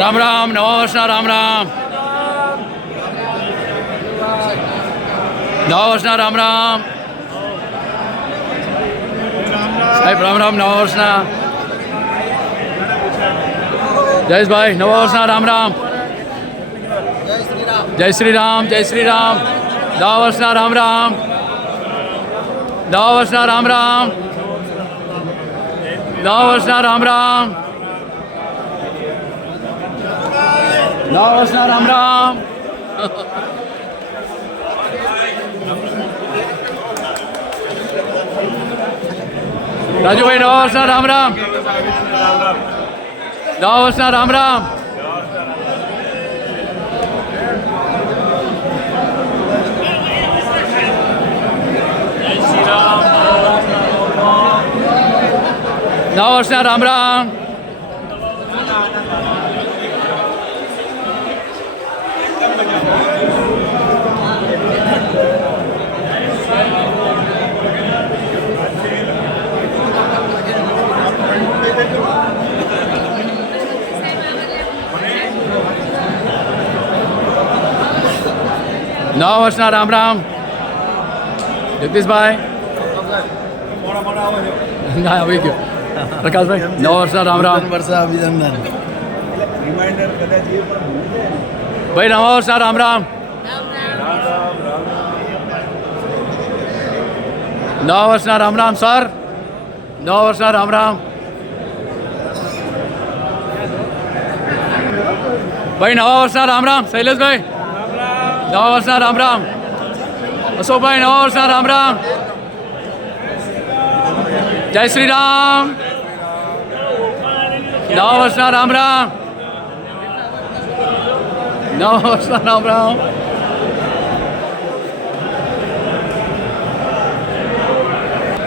રામ રામ, નવા વર્ષના રામ રામ, નવા વર્ષના રામ રામ સાહેબ, રામ રામ, નવા વર્ષના જયેશભાઈ, નવા વર્ષના રામ રામ, જય શ્રી રામ, જય શ્રી રામ, નવા વર્ષના રામ રામ, નવા વર્ષના રામ રામ, નવા વર્ષના રામ રામ, નવા વર્ષના રામ રામ. રાજુભાઈ, નવા વર્ષના રામ રામ, નવા વર્ષના રામ રામ. નવા વર્ષના રામ રામ. નવા વર્ષના રામ રામ. જગદીશભાઈ, ના આવી ગયો. પ્રકાશભાઈ, નવા વર્ષના રામ રામ. ભાઈ, નવા વર્ષના રામ રામ. નવા વર્ષના રામ રામ સર. નવા વર્ષના રામ રામ. ભાઈ, નવા વર્ષના રામ રામ. શૈલેષભાઈ, નવા વર્ષના રામ રામ. અશોકભાઈ, નવા વર્ષના રામ રામ. જય શ્રી રામ. નવા વર્ષના રામ રામ. નવા વર્ષના રામ રામ.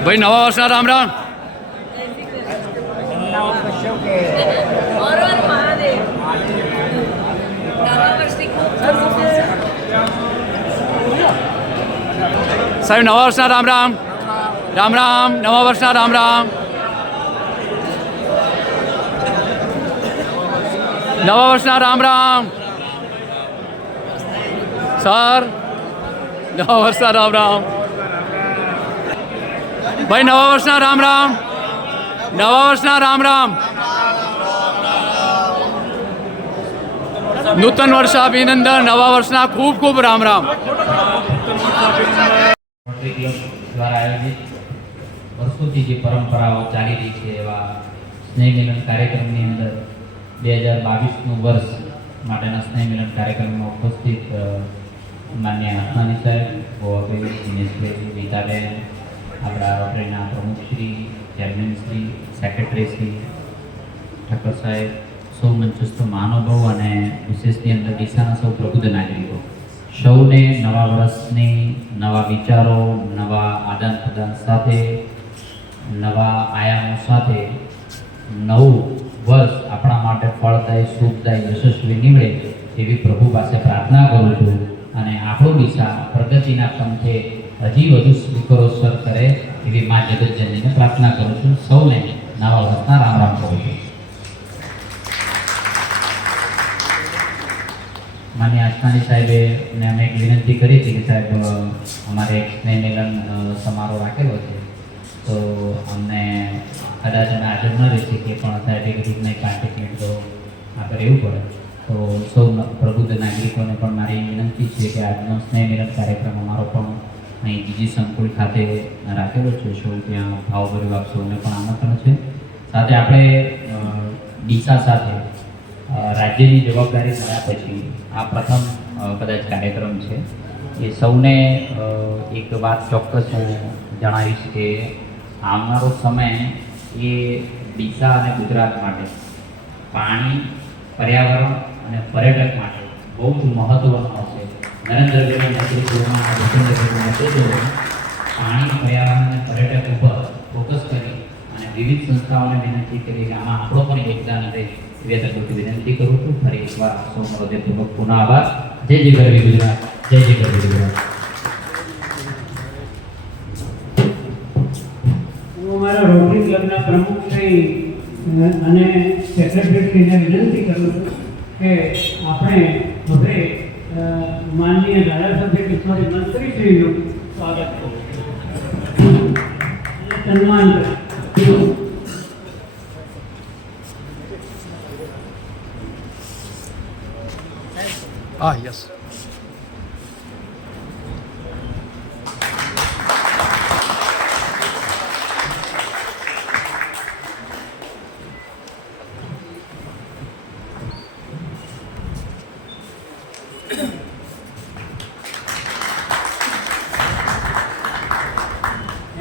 ભાઈ, નવા વર્ષના રામ રામ. સાહેબ, નવા વર્ષના રામ રામ. રામ રામ, નવા વર્ષના રામ રામ. નવા વર્ષના રામ રામ સર. નવા વર્ષના રામ રામ. ભાઈ, નવા વર્ષના રામ રામ. નવા વર્ષના રામ રામ. નૂતન વર્ષ અભિનંદન. નવા વર્ષના ખૂબ ખૂબ રામ રામ. દ્વારા આયોજિત વર્ષોથી જે પરંપરાઓ ચાલી રહી છે એવા સ્નેહ મિલન કાર્યક્રમની અંદર 2022નું વર્ષ માટેના સ્નેહ મિલન કાર્યક્રમમાં ઉપસ્થિત માન્ય આસમાની સાહેબ, ગોવાભાઈ, દિનેશભાઈ, ગીતાબેન, આપણા રોટરીના પ્રમુખશ્રી, ચેરમેનશ્રી, સેક્રેટરીશ્રી, ઠક્કર સાહેબ, સૌ મંચસ્થ મહાનુભાવો અને વિશેષની અંદર ડીસાના સૌ પ્રબુદ્ધ નાગરિકો, સૌને નવા વર્ષની નવા વિચારો, નવા આદાન પ્રદાન સાથે, નવા આયામો સાથે નવું વર્ષ આપણા માટે ફળદાયી, શુભદાયી, યશસ્વી નીવડે એવી પ્રભુ પાસે પ્રાર્થના કરું છું. અને આપણું ડીસા પ્રગતિના પંથે હજી વધુ સ્વીકારોત્સર કરે એવી મા જગતજનનીને પ્રાર્થના કરું છું. સૌને નવા વર્ષના રામ રામ કહું છું. માન્ય આસમાની સાહેબે ને અમે એક વિનંતી કરી હતી કે સાહેબ અમારે એક સ્નેહ મિલન સમારોહ રાખેલો છે, તો અમને કદાચ અમે હાજર ન રહી શકીએ, પણ સાહેબે કીધું નહીં 5 મિનિટ તો આપણે રહેવું પડે. તો સૌ પ્રબુદ્ધ નાગરિકોને પણ મારી વિનંતી છે કે આજનો સ્નેહ મિલન કાર્યક્રમ અમારો પણ અહીં બીજી સંકુલ ખાતે રાખેલો છે. સૌ ત્યાં ભાવભર્યું આપ સૌને પણ આમંત્રણ છે. સાથે આપણે ડીસા સાથે રાજ્યની જવાબદારી મળ્યા પછી આ પ્રથમ કદાચ કાર્યક્રમ છે. એ સૌને એક વાત ચોક્કસ હું જણાવીશ કે આવનારો સમય એ ડીસા અને ગુજરાત માટે પાણી, પર્યાવરણ અને પર્યટક માટે બહુ જ મહત્વનો હશે. નરેન્દ્રભાઈના નેતૃત્વમાં, ભૂપેન્દ્રભાઈના નેતૃત્વમાં પાણી, પર્યાવરણ અને પર્યટક ઉપર ફોકસ કરી અને વિવિધ સંસ્થાઓને વિનંતી કરી કે આમાં આપણો પણ યોગદાન રહે એવી વિનંતી કરું છું. ફરી એકવાર સૌનો હૃદયપૂર્વક પુનઃ આભાર. જય જય ગરવી ગુજરાત. જય જય ગરવી ગુજરાત. અમારા રોટરી ક્લબના પ્રમુખ શ્રી અને સેક્રેટરીને વિનંતી કરું છું કે આપણે હવે માનનીય ધારાસભ્ય કિશોરી મંત્રીશ્રીનું સ્વાગત કરીશું અને સન્માન કરીશું. યસ.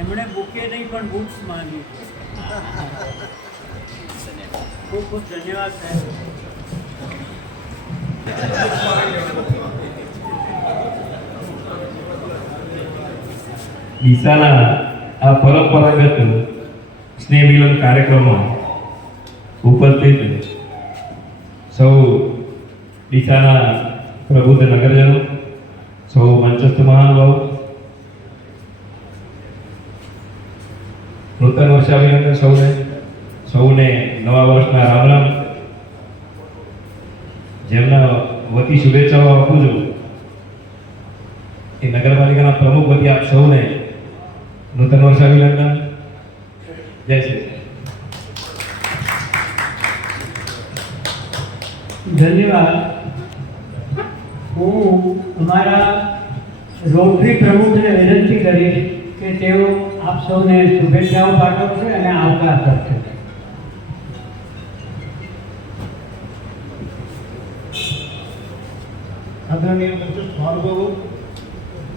એમણે બુકે નહીં પણ બુક્સ માંગી. ખૂબ ખૂબ ધન્યવાદ સાહેબ. ડીસાના આ પરંપરાગત સ્નેહ મિલન કાર્યક્રમમાં ઉપસ્થિત સૌ ડીસાના પ્રબુદ્ધ નગરજનો, સૌ મંચસ્થ મહાનુભાવો, નૂતન વર્ષાભિનંદન સૌને નવા વર્ષના રામ રામ. જેમના વતી શુભેચ્છાઓ આપું છું એ નગરપાલિકાના પ્રમુખ વતી આપ સૌને નૂતન વર્ષાભિનંદન. જય શ્રી ધન્યવાદ. હું અમારા રોટરી પ્રમુખને વિનંતી કરીશ કે તેઓ આપ સૌને શુભેચ્છાઓ પાઠવશે અને આવકાર કરશે. આદરણીય મંચસ્થ મહાનુભાવો,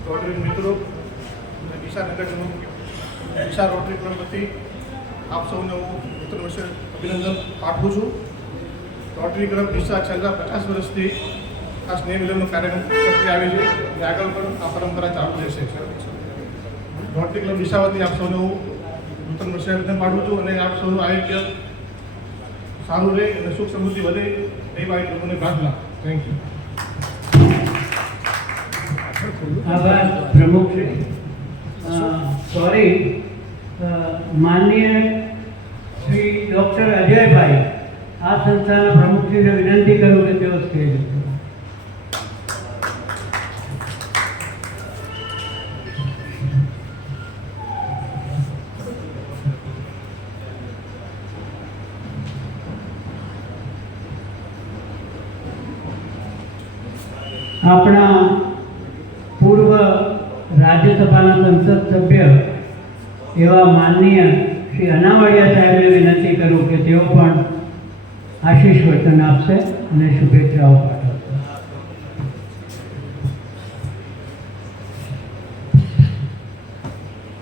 રોટરી મિત્રો અને ડીસા નગરજનો, ડીસા રોટરી ક્લબ વતી આપ સૌને હું નૂતન વર્ષે અભિનંદન પાઠવું છું. રોટરી ક્લબ ડીસા છેલ્લા 50 વર્ષથી આ સ્નેહ મિલનનો કાર્યક્રમ કરતી આવી છે અને આગળ પણ આ પરંપરા ચાલુ રહેશે. રોટરી ક્લબ ડીસા વતી આપ સૌને હું નૂતન વર્ષે અભિનંદન પાઠવું છું અને આપ સૌનું આરોગ્ય સારું રહે અને સુખ સમૃદ્ધિ વધે એ મારી લોકોને પ્રાર્થના. Thank you. આભાર પ્રમુખશ્રી. સોરી, માનનીય શ્રી ડૉક્ટર અજયભાઈ, આ સંસ્થાના પ્રમુખશ્રીને વિનંતી કરું કે તેઓ સ્ટેજ ઉપર. આપણા પૂર્વ રાજ્યસભાના સંસદ સભ્ય એવા માનનીય શ્રી અનાવાડિયા સાહેબને વિનંતી કરું કે તેઓ પણ આશીષ વચન આપશે અને શુભેચ્છાઓ પાઠવશે.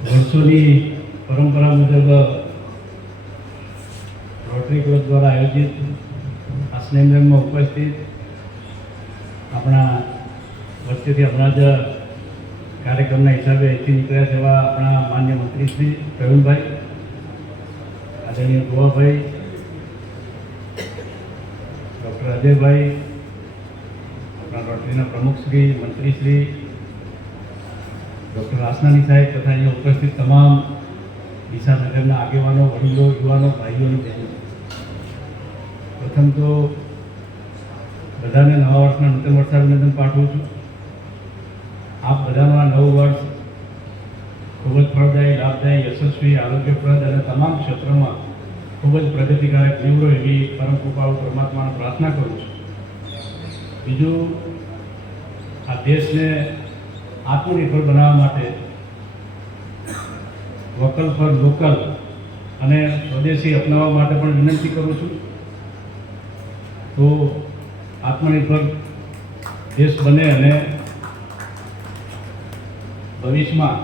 વર્ષોની પરંપરા મુજબ રોટરી ક્લબ દ્વારા આયોજિત આ સ્નેહ મિલનમાં ઉપસ્થિત આપણા વચ્ચેથી હમણાં જ કાર્યક્રમના હિસાબે અહીંથી નીકળ્યા તેવા આપણા માન્ય મંત્રી શ્રી પ્રવીણભાઈ, આદરણીય ગોવાભાઈ, ડૉક્ટર અજયભાઈ, આપણા રોટરીના પ્રમુખશ્રી, મંત્રીશ્રી ડૉક્ટર આસનાની સાહેબ તથા અહીંયા ઉપસ્થિત તમામ ડીસા નગરના આગેવાનો, વડીલો, યુવાનો, ભાઈઓ અને બહેનો, પ્રથમ તો બધાને નવા વર્ષના નૂતન વર્ષાભિનંદન પાઠવું છું. આપ બધાનું આ નવું વર્ષ ખૂબ જ ફળદાયી, લાભદાયી, યશસ્વી, આરોગ્યપ્રદ અને તમામ ક્ષેત્રોમાં ખૂબ જ પ્રગતિકારક નીવડો એવી પરમ કૃપાળુ પરમાત્માને પ્રાર્થના કરું છું. બીજું, આ દેશને આત્મનિર્ભર બનાવવા માટે વોકલ ફોર લોકલ અને સ્વદેશી અપનાવવા માટે પણ વિનંતી કરું છું. તો આત્મનિર્ભર દેશ બને અને ભવિષ્યમાં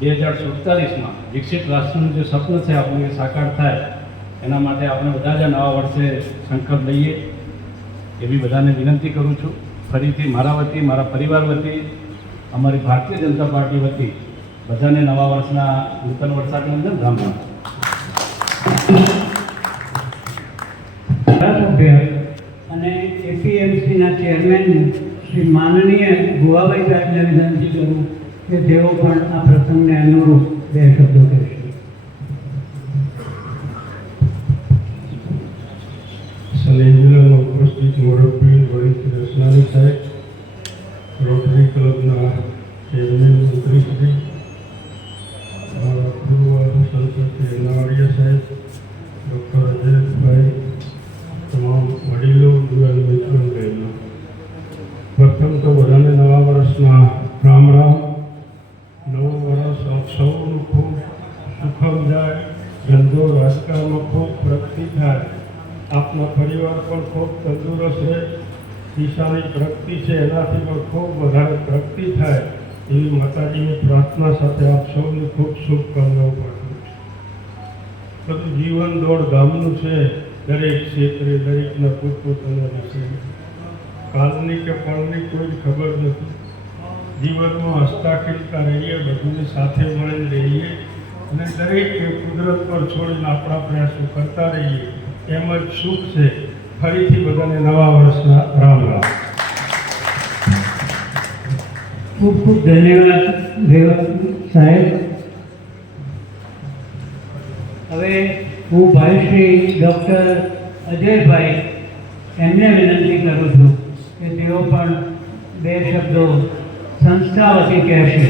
2047માં વિકસિત રાષ્ટ્રનું જે સ્વપ્ન છે આપણું એ સાકાર થાય એના માટે આપણે બધા જ નવા વર્ષે સંકલ્પ લઈએ એવી બધાને વિનંતી કરું છું. ફરીથી મારા વતી, મારા પરિવાર વતી, અમારી ભારતીય જનતા પાર્ટી વતી બધાને નવા વર્ષના નૂતન વર્ષાભિનંદન. રામ રામ. ધારાસભ્ય અને એપીએમસીના ચેરમેન શ્રી માનનીય ગોવાભાઈ સાહેબને વિનંતી કરું કે તેઓ પણ આ પ્રસંગને અનુરૂપ બે શબ્દો કહેશે. સ્નેહ મિલનમાં ઉપસ્થિત ચિંતિત મોરબી વરિષ્ઠ રસનાની સાહેબ, રોટરી ક્લબના ચેરમેન મંત્રી શ્રી, પૂર્વ સંસદ નાવડિયા સાહેબ, ડૉક્ટર અજયભાઈ, તમામ વડીલો, યુવાન મિત્રો, બહેનો, પ્રથમ તો બધાને નવા વર્ષના રામ રામ. નવું વર્ષ આપ સૌનું ખૂબ સુખમ જાય, ધંધો રાજકારણમાં ખૂબ પ્રગતિ થાય, આપના પરિવાર પણ ખૂબ તંદુરસ્ત રહે, દિશાની પ્રગતિ છે એનાથી પણ ખૂબ વધારે પ્રગતિ થાય એવી માતાજીની પ્રાર્થના સાથે આપ સૌને ખૂબ શુભકામનાઓ પાઠવું છું. બધું જીવન દોડ ગામનું છે, દરેક ક્ષેત્રે દરેકના પોતપોતાના વિશે કાલની કે પળની કોઈ જ ખબર નથી. જીવનમાં હસતા ખેલતા રહીએ, બધુંની સાથે મળીને રહીએ અને દરેક કુદરત પર છોડીને આપણા પ્રયાસો કરતા રહીએ, એમ જ સુખ છે. ફરીથી બધાને નવા વર્ષના રામ રામ. ખૂબ ખૂબ ધન્યવાદ રેવત સાહેબ. હવે હું ભાઈ શ્રી ડૉક્ટર અજયભાઈ એમને વિનંતી કરું છું કે તેઓ પણ બે શબ્દો સંસ્થા વતી કહેશે.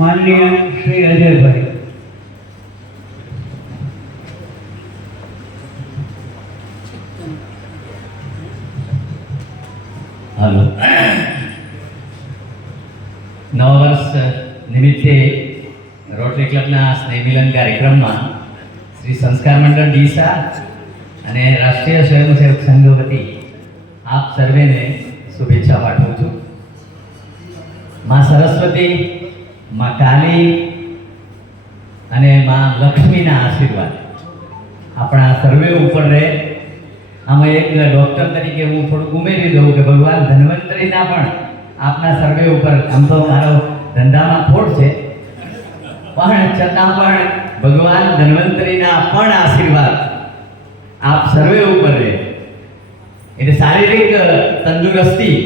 માનનીય શ્રી અજયભાઈ. હાલો. નવા વર્ષ નિમિત્તે રોટરી ક્લબના સ્નેહ મિલન કાર્યક્રમમાં શ્રી સંસ્કાર મંડળ ડીસા અને રાષ્ટ્રીય સ્વયંસેવક સંઘ વતી આપ સર્વેને શુભેચ્છા પાઠવું છું. માં સરસ્વતી, માં કાલી અને માં લક્ષ્મીના આશીર્વાદ આપણા સર્વે ઉપર રહે. આમાં એક ડૉક્ટર તરીકે હું થોડુંક ઉમેરી દઉં કે ભગવાન ધન્વંતરીના પણ આપના સર્વે ઉપર, આમ તો મારો ધંધામાં ખોટ છે પણ છતાં પણ ભગવાન ધન્વંતરીના પણ આશીર્વાદ આપ સર્વે ઉપર રહે. એટલે શારીરિક તંદુરસ્તી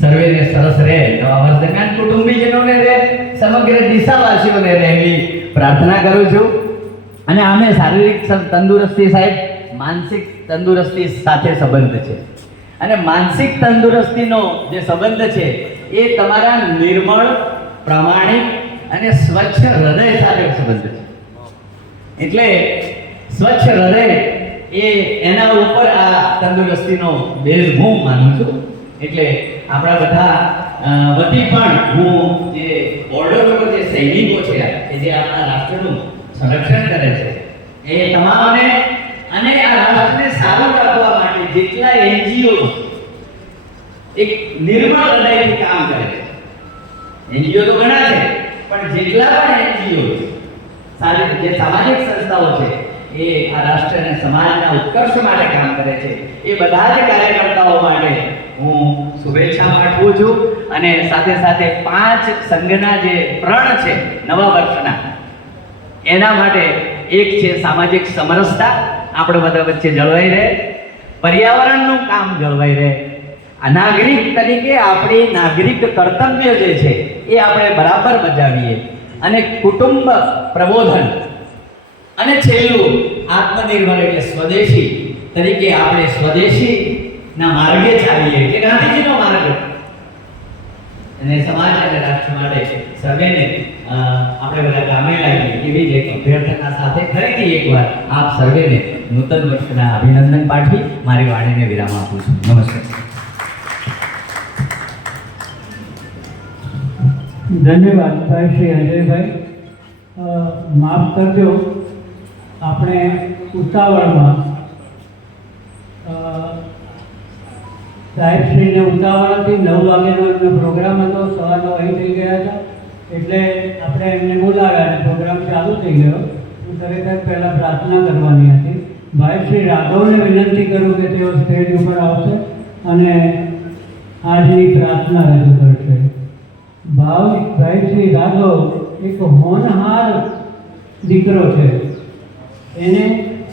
સર્વેને સરસ રહે. નવા વર્ષ દરમિયાન કુટુંબીજનોને રહે, સમગ્ર દિશાવાસીઓને રહે એવી પ્રાર્થના કરું છું. અને આમે શારીરિક તંદુરસ્તી સાહેબ માનસિક તંદુરસ્તી સાથે સંબંધ છે. અને માનસિક તંદુરસ્તીનો જે સંબંધ છે એ તમારા નિર્મળ, પ્રામાણિક અને સ્વચ્છ હૃદય સાથે સંબંધ છે. એટલે સ્વચ્છ હૃદય એ એના ઉપર આ તંદુરસ્તીનો બેઝ હું માનું છું. એટલે આપણા બધા વતી પણ હું જે બોર્ડર ઉપર જે સૈનિકો છે કે જે આપણા રાષ્ટ્રનું સંરક્ષણ કરે છે એ તમામને અને આ રાષ્ટ્રને સારું રાખવા માટે જેટલા એનજીઓ એક નિર્મળ હૃદયથી કામ કરે છે, એનજીઓ તો ઘણા છે પણ જેટલા પણ એનજીઓ સારી જે સામાજિક સંસ્થાઓ છે એ આ રાષ્ટ્ર અને સમાજના ઉત્કર્ષ માટે કામ કરે છે, એ બધા જ કાર્યકર્તાઓ માટે હું શુભેચ્છા પાઠવું છું. અને સાથે સાથે 5 સંઘના જે પ્રણ છે નવા વર્ષના, એના માટે એક છે સામાજિક સમરસતા, આપણે બધા વચ્ચે જળવાઈ રહે, પર્યાવરણનું કામ જળવાઈ રહે, આ નાગરિક તરીકે આપણી નાગરિક કર્તવ્ય જે છે એ આપણે બરાબર બજાવીએ, અને કુટુંબ પ્રબોધન, અને છેલ્લું આત્મનિર્ભર એટલે સ્વદેશી તરીકે આપણે સ્વદેશીના માર્ગે ચાલીએ કે ગાંધીજીનો માર્ગ. અને સમાજ અને રાષ્ટ્ર માટે સર્વેને આપણે બધા કામે લાગીએ એવી જ એક અભ્યર્થના સાથે ફરીથી એકવાર આપ સર્વેને નૂતન વર્ષના અભિનંદન પાઠવી મારી વાણીને વિરામ આપું છું. નમસ્કાર. ધન્યવાદ ભાઈ શ્રી અજયભાઈ. માફ કરજો, આપણે ઉતાવળમાં સાહેબશ્રીને ઉતાવળથી 9 વાગ્યાનો એમનો પ્રોગ્રામ હતો, 9:15 અહીં થઈ ગયા હતા એટલે આપણે એમને બોલાવ્યા અને પ્રોગ્રામ ચાલુ થઈ ગયો. હું ખરેખર પહેલાં પ્રાર્થના કરવાની હતી. ભાઈ શ્રી રાઘવને વિનંતી કરું કે તેઓ સ્ટેજ ઉપર આવશે અને આજની પ્રાર્થના રજૂ કરશે. ભાઈ શ્રી રાઘવ એક હોનહાર દીકરો છે. એને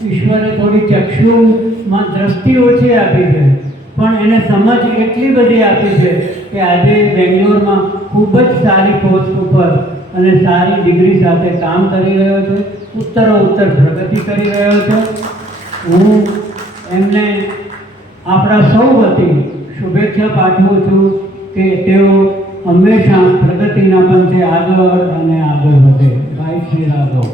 ઈશ્વરે થોડી ચક્ષુમાં દ્રષ્ટિ ઓછી આપી છે પણ એને સમજ એટલી બધી આપી છે કે આજે બેંગ્લોરમાં ખૂબ જ સારી પોસ્ટ ઉપર અને સારી ડિગ્રી સાથે કામ કરી રહ્યો છે, ઉત્તરોત્તર પ્રગતિ કરી રહ્યો છે. હું એમને આપણા સૌ વતી શુભેચ્છા પાઠવું છું કે તેઓ હંમેશા પ્રગતિના પંથે આગળ અને આગળ વધે. ભાઈ શ્રી રાઘવ.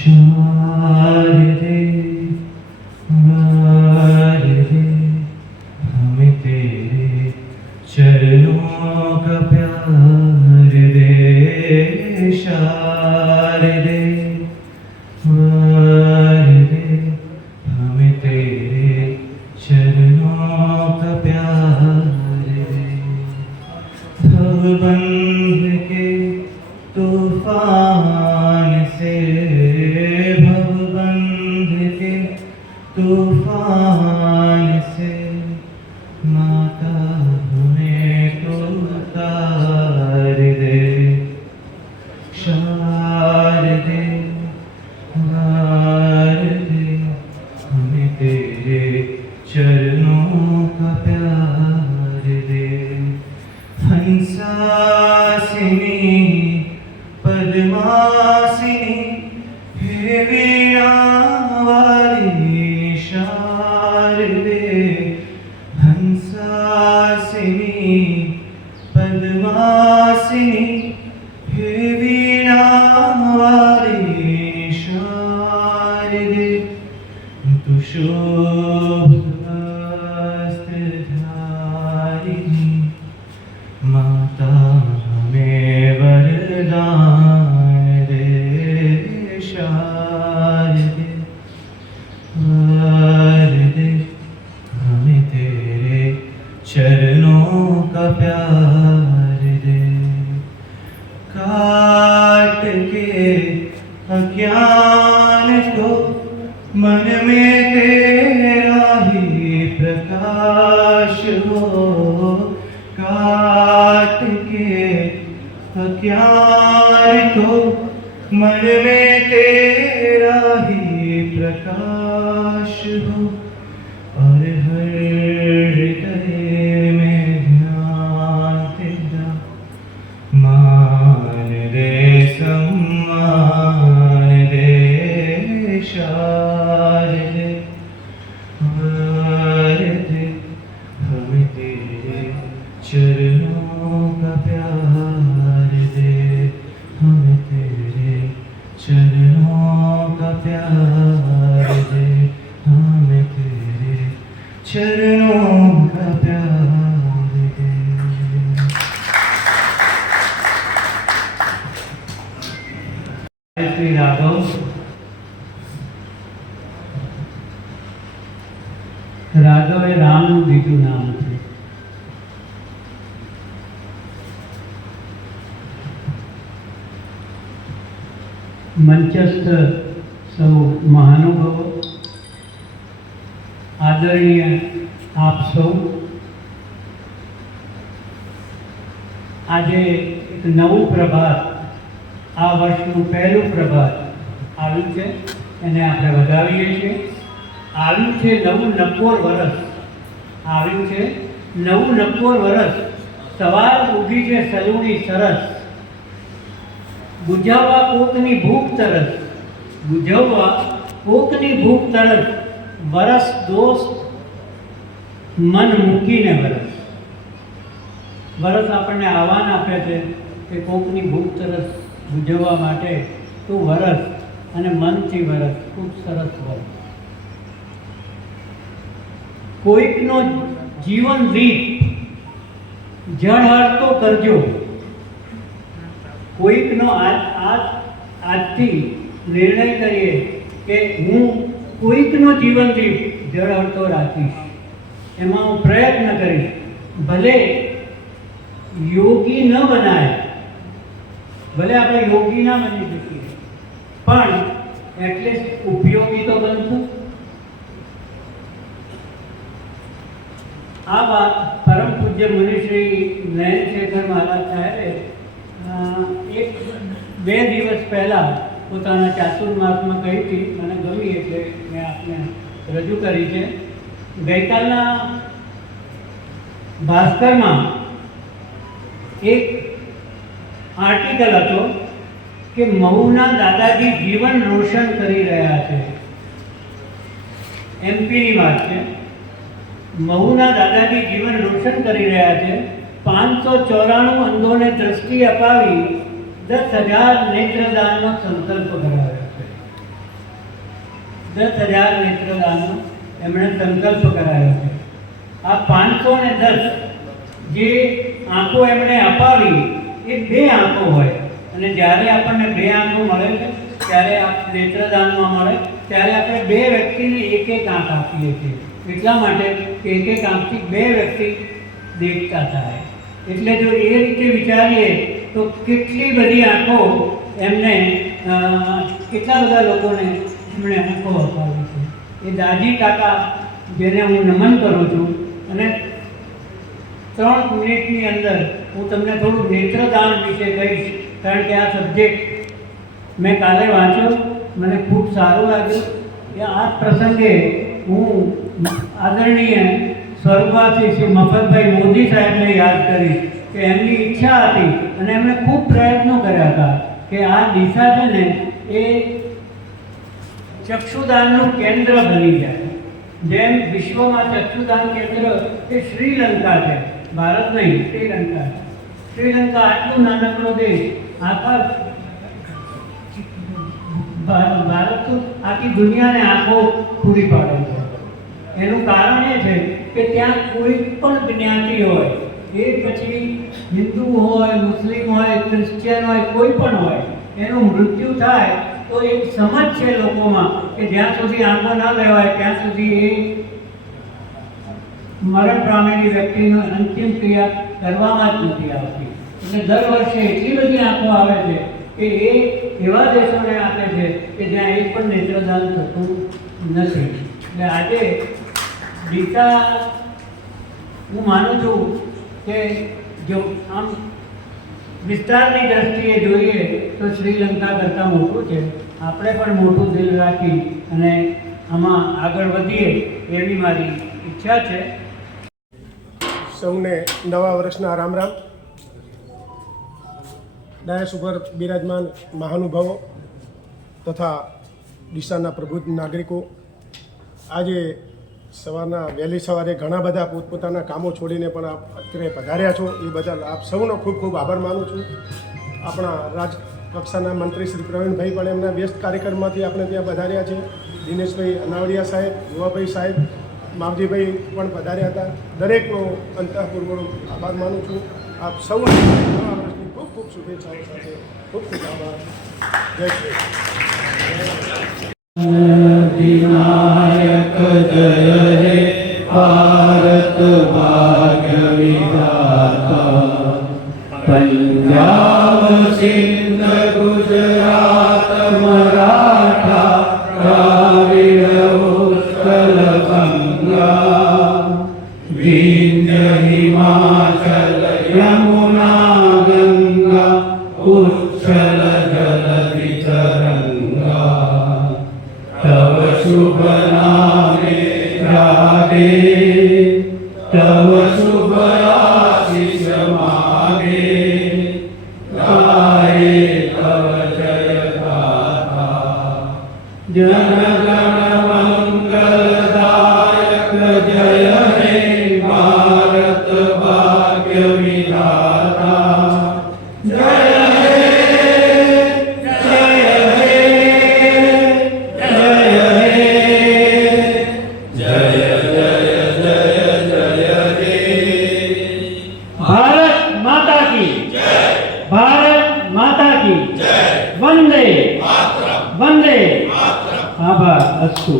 शारदे वारदे हमें तेरे चरणों का प्यार दे. शारदे वारदे हमें तेरे चरणों का प्यार दे. भवबंध के तूफान से, भवबंध के तूफान से माता हमें तो उतार दे. शारदे वारदे हमें तेरे चरणों का प्यार दे. हंसासिनी पद्मासिनी हे वीणा वाली शारदे. हंसासिनी पद्मासिनी हे वीणा वाली शारदे. तु शोभवस्त्रधारिणी माता हमें वरदान दे. शारदे वारदे हमें तेरे चरणों का प्यार दे. काट के अज्ञान को मन में तेरा ही प्रकाश हो. काट के अज्ञान को मन में तेरा ही प्रकाश हो. और हर हृदय में ध्यान तेरा मान दे, सम्मान दे. शारदे वारदे हमें तेरे चरणों का प्यार दे. हमें तेरे चरणों का प्यार दे. हमें तेरे चरणों का प्यार दे. શ્રી રાઘવ. રાઘવ એ રામનું બીજું નામ છે. મંચસ્થ સૌ મહાનુભાવો, આદરણીય આપ સૌ, આજે એક નવું પ્રભાત, આ વર્ષનું પહેલું પ્રભાત આવ્યું છે, એને આપણે વધાવીએ છીએ. આવ્યું છે નવું નક્કોર વરસ, આવ્યું છે નવું નક્કોર વરસ. સવાર ઊભી છે સલૂણી સરસ, બુઝાવવા કોકની ભૂખ તરસ, બુઝાવવા કોકની ભૂખ તરસ. વરસ દોસ્ત મન મૂકીને વરસ. વરસ આપણને આહવાન આપે છે કે કોકની ભૂખ તરસ બુઝાવવા માટે તું વરસ, અને મનથી વરસ. ખૂબ સરસ વરસ. કોઈકનો જીવન રીત જળહળતો કરજો. કોઈકનો આજથી નિર્ણય કરીએ કે હું કોઈકનો જીવન રીત જળહળતો રાખીશ, એમાં હું પ્રયત્ન કરીશ. ભલે યોગી ન બનાય, ભલે આપણે યોગી ના બની શકીએ, પણ એટલીસ્ટ ઉપયોગી તો બનશું. આ વાત પરમ પૂજ્ય મુનિશ્રી નયનશેખર મહારાજ સાહેબે એક બે દિવસ પહેલાં પોતાના ચાતુર્માસમાં કહી હતી. મને ગમી એટલે મેં આપને રજૂ કરી છે. ગઈકાલના ભાસ્કરમાં એક આર્ટિકલ હતો કે મહુના દાદાજી જીવન રોશન કરી રહ્યા છે. એમપીની વાત છે. મહુના દાદાજી જીવન રોશન કરી રહ્યા છે. 594 અંધોને દ્રષ્ટિ અપાવી 10,000 નેત્રદાનનો સંકલ્પ કરાવ્યો છે. 10,000 નેત્રદાનનો એમણે સંકલ્પ કરાવ્યો છે. આ 510 જે આંખો એમણે અપાવી એ 2 આંખો હોય, અને જ્યારે આપણને 2 આંખો મળે છે ત્યારે આ નેત્રદાનમાં મળે ત્યારે આપણે 2 વ્યક્તિને એક આંખ આપીએ છીએ. એટલા માટે કે એક આંખથી 2 વ્યક્તિ દેખતા થાય. એટલે જો એ રીતે વિચારીએ તો કેટલી બધી આંખો એમને કેટલા બધા લોકોને એમણે આંખો અપાવી છે. એ દાજી કાકા જેને હું નમન કરું છું, અને 3 મિનિટની અંદર હું તમને થોડું નેત્રદાન વિશે કહીશ, કારણ કે આ સબ્જેક્ટ મેં કાલે વાંચ્યો, મને ખૂબ સારું લાગ્યું. કે આ પ્રસંગે હું આદરણીય સ્વર્ગવાસી શ્રી મફતભાઈ મોદી સાહેબને યાદ કરીશ કે એમની ઈચ્છા હતી અને એમણે ખૂબ પ્રયત્નો કર્યા હતા કે આ દિશા છે ને એ ચક્ષુદાનનું કેન્દ્ર બની જાય. જેમ વિશ્વમાં ચક્ષુદાન કેન્દ્ર એ શ્રીલંકા છે, ભારત નહીં, શ્રીલંકા છે. શ્રીલંકા આટલું નાનકડો દેશ, આખા ભારત તો આખી દુનિયાને આંખો પૂરી પાડે છે. એનું કારણ એ છે કે ત્યાં કોઈ પણ જ્ઞાતિ હોય, એ પછી હિન્દુ હોય, મુસ્લિમ હોય, ક્રિશ્ચિયન હોય, કોઈ પણ હોય, એનું મૃત્યુ થાય તો એક સમજ છે લોકોમાં કે જ્યાં સુધી આંખો ના લેવાય ત્યાં સુધી એ મરણ પામેલી વ્યક્તિનો અંતિમ ક્રિયા કરવામાં જ નથી આવતી. એટલે દર વર્ષે એટલી બધી આંખો આવે છે કે એ એવા દેશોને આપે છે કે જ્યાં એક પણ નેત્રદાન થતું નથી. એટલે આજે દિશા હું માનું છું કે જો આમ વિસ્તારની દ્રષ્ટિએ જોઈએ તો શ્રીલંકા કરતાં મોટું છે. આપણે પણ મોટું દિલ રાખી અને આમાં આગળ વધીએ એવી મારી ઈચ્છા છે. સૌને નવા વર્ષના રામ રામ. ડાયસ ઉપર બિરાજમાન મહાનુભાવો તથા ડીસાના પ્રબુદ્ધ નાગરિકો, આજે વહેલી સવારે ઘણા બધા પોતપોતાના કામો છોડીને પણ આપ અત્યારે પધાર્યા છો, એ બદલ આપ સૌનો ખૂબ ખૂબ આભાર માનું છું. આપણા રાજકક્ષાના મંત્રી શ્રી પ્રવીણભાઈ પણ એમના વ્યસ્ત કાર્યક્રમમાંથી આપણે ત્યાં પધાર્યા છે. દિનેશભાઈ અનાવડિયા સાહેબ, યુવાભાઈ સાહેબ, માવજીભાઈ પણ પધાર્યા હતા. દરેકનો અંતઃપૂર્વક આભાર માનું છું. આપ સૌને નવા વર્ષની ખૂબ ખૂબ શુભેચ્છાઓ સાથે ખૂબ ખૂબ આભાર. જય શ્રી વિનાયક જય હે ભારત ભાગ્ય વિધાતા. પંજાબ સિંધ ગુજરાત મરાઠા દ્રાવિડ ઉત્કલ ગંગા વિંધ્ય હિમાચલ યમુના ગંગા ઉચ્છલ જલધિ તરંગા. तव शुभ नामे राधे, तव शुभ आशीष मागे, गाये तव जय गाथा. जन गण मंगलदायक जय हे भारत भाग्य विधाता. जय वंदे वंदे आभार अस्तु.